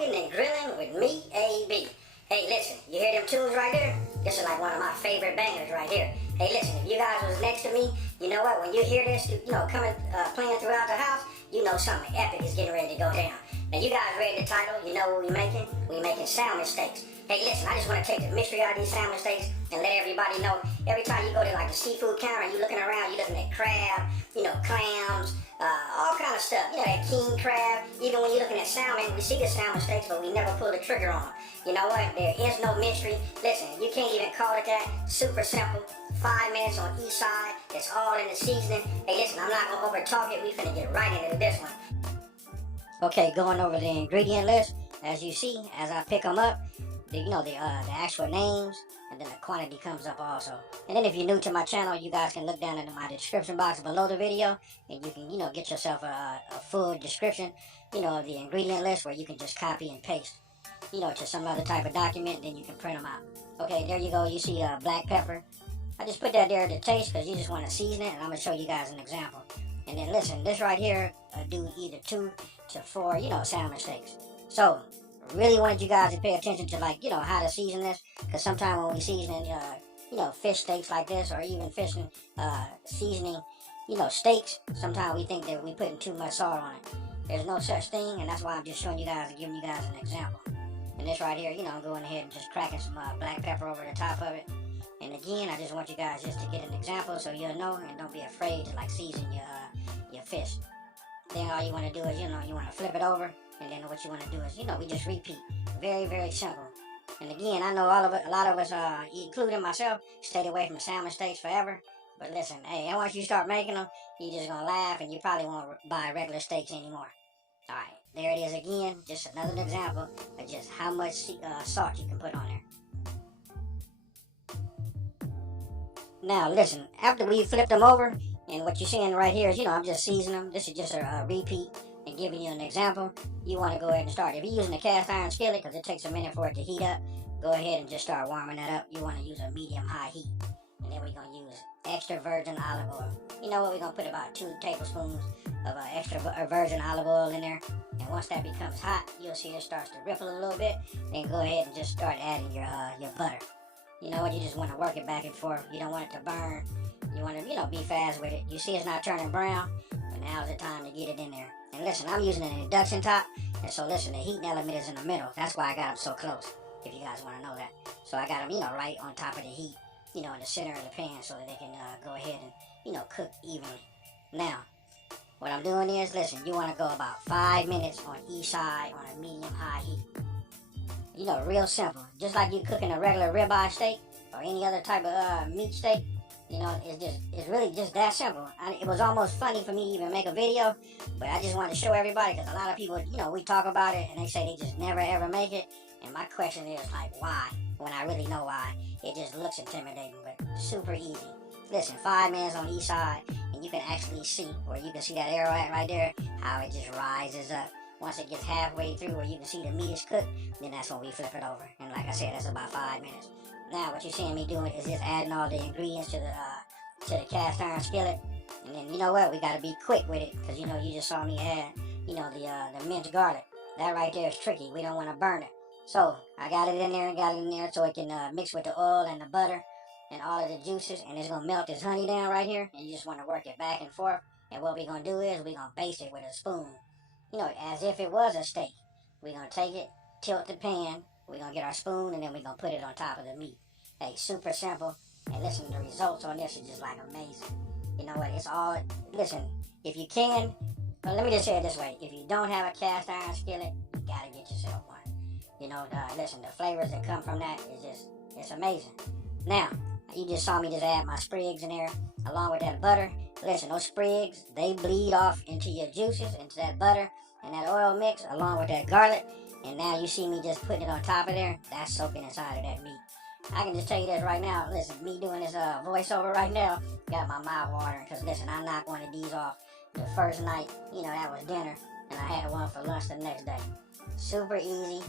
Smoking and grilling with me, AB. Hey, listen, you hear them tunes right there? This is like one of my favorite bangers right here. Hey, listen, if you guys was next to me, you know what? When you hear this, coming, playing throughout the house, you know something epic is getting ready to go down. Now, you guys read the title. You know what we making? We making salmon steaks. Hey, listen, I just want to take the mystery out of these salmon steaks and let everybody know. Every time you go to like the seafood counter and you're looking around, you're looking at crab, clams, all kind of stuff. That king crab. Even when you're looking at salmon, we see the salmon steaks, but we never pull the trigger on them. You know what? There is no mystery. Listen, you can't even call it that. Super simple. 5 minutes on each side. It's all in the seasoning. Hey, listen, I'm not gonna over talk it. We finna get right into this one. Okay, going over the ingredient list. As you see, as I pick them up, the actual names, and then the quantity comes up also. And then if you're new to my channel, you guys can look down into my description box below the video, and you can, get yourself a full description, of the ingredient list where you can just copy and paste, to some other type of document, then you can print them out. Okay, there you go. You see black pepper. I just put that there to taste because you just want to season it, and I'm going to show you guys an example. And then listen, this right here do either 2 to 4, salmon steaks. So, really wanted you guys to pay attention to how to season this, because sometimes when we season fish steaks like this, or even seasoning steaks, sometimes we think that we're putting too much salt on it. There's no such thing, and that's why I'm just showing you guys and giving you guys an example. And this right here, I'm going ahead and just cracking some black pepper over the top of it. And again, I just want you guys just to get an example so you'll know, and don't be afraid to season your fish. Then all you want to do is, you want to flip it over. And then what you want to do is, we just repeat. Very, very simple. And again, I know a lot of us, including myself, stayed away from salmon steaks forever. But listen, hey, once you start making them, you're just going to laugh, and you probably won't buy regular steaks anymore. All right, there it is again. Just another example of just how much salt you can put on there. Now, listen, after we flip them over, and what you're seeing right here is, I'm just seasoning them. This is just a repeat. And giving you an example, you want to go ahead and start. If you're using a cast iron skillet, because it takes a minute for it to heat up, go ahead and just start warming that up. You want to use a medium-high heat. And then we're going to use extra virgin olive oil. You know what? We're going to put about 2 tablespoons of extra virgin olive oil in there. And once that becomes hot, you'll see it starts to ripple a little bit. Then go ahead and just start adding your butter. You know what? You just want to work it back and forth. You don't want it to burn. You want to, be fast with it. You see it's not turning brown, but now's the time to get it in there. And listen, I'm using an induction top, and so listen, the heating element is in the middle. That's why I got them so close, if you guys want to know that. So I got them, right on top of the heat, in the center of the pan, so that they can go ahead and, cook evenly. Now, what I'm doing is, listen, you want to go about 5 minutes on each side on a medium-high heat. Real simple. Just like you cooking a regular ribeye steak or any other type of meat steak. It's really just that simple. It was almost funny for me to even make a video, but I just wanted to show everybody, because a lot of people, we talk about it and they say they just never ever make it. And my question is why? When I really know why. It just looks intimidating, but super easy. Listen, 5 minutes on each side, and you can actually see where you can see that arrow at right there, how it just rises up. Once it gets halfway through where you can see the meat is cooked, then that's when we flip it over. And like I said, that's about 5 minutes. Now, what you're seeing me doing is just adding all the ingredients to the cast iron skillet. And then, we got to be quick with it, because, you just saw me add, the minced garlic. That right there is tricky. We don't want to burn it. So, I got it in there so it can mix with the oil and the butter and all of the juices. And it's going to melt this honey down right here. And you just want to work it back and forth. And what we're going to do is we're going to baste it with a spoon. As if it was a steak. We're going to take it, tilt the pan. We're going to get our spoon, and then we're going to put it on top of the meat. Hey, super simple. And listen, the results on this are just amazing. You know what? It's all, listen, if you can, well, let me just say it this way. If you don't have a cast iron skillet, you got to get yourself one. Listen, the flavors that come from that is just, it's amazing. Now, you just saw me just add my sprigs in there along with that butter. Listen, those sprigs, they bleed off into your juices, into that butter and that oil mix along with that garlic. And now you see me just putting it on top of there. That's soaking inside of that meat. I can just tell you this right now. Listen, me doing this voiceover right now got my mouth watering. Because listen, I knocked one of these off the first night. That was dinner. And I had one for lunch the next day. Super easy.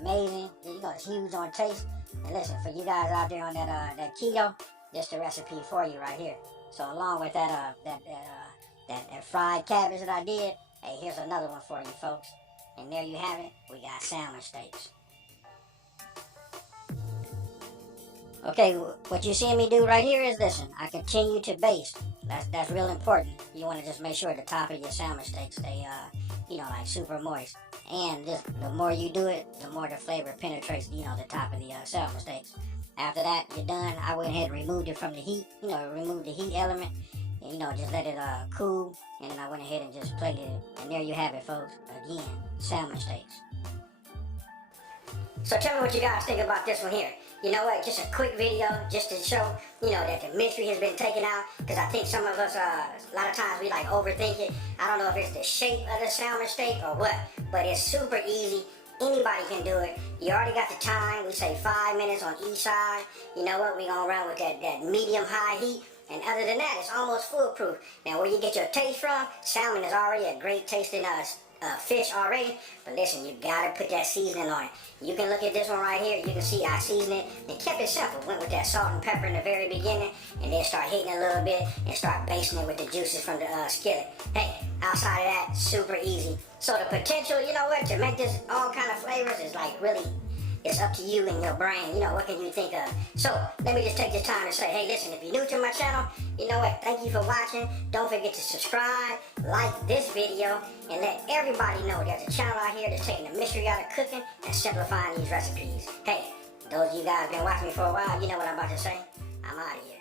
Amazing. It's huge on taste. And listen, for you guys out there on that keto, this the recipe for you right here. So along with that fried cabbage that I did, hey, here's another one for you folks. And there you have it. We got salmon steaks. Okay, what you see me do right here is listen. I continue to baste. That's real important. You want to just make sure the top of your salmon steaks stay, like super moist. And the more you do it, the more the flavor penetrates, the top of the salmon steaks. After that, you're done. I went ahead and removed it from the heat. Remove the heat element. And, just let it cool. And then I went ahead and just plated it. And there you have it, folks. Again, salmon steaks. So tell me what you guys think about this one here. You know what, just a quick video just to show, that the mystery has been taken out. Because I think some of us, a lot of times we like overthink it. I don't know if it's the shape of the salmon steak or what, but it's super easy. Anybody can do it. You already got the time. We say 5 minutes on each side. You know what, we're going to run with that medium-high heat. And other than that, it's almost foolproof. Now, where you get your taste from, salmon is already a great tasting fish already. But listen, you gotta put that seasoning on it. You can look at this one right here. You can see I seasoned it and kept it simple. Went with that salt and pepper in the very beginning, and then start hitting it a little bit and start basting it with the juices from the skillet. Hey, outside of that, super easy. So the potential, to make this all kind of flavors is like really, it's up to you and your brain. What can you think of? So let me just take this time to say, hey, listen, if you're new to my channel, you know what? Thank you for watching. Don't forget to subscribe, like this video, and let everybody know there's a channel out here that's taking the mystery out of cooking and simplifying these recipes. Hey, those of you guys been watching me for a while, you know what I'm about to say. I'm out of here.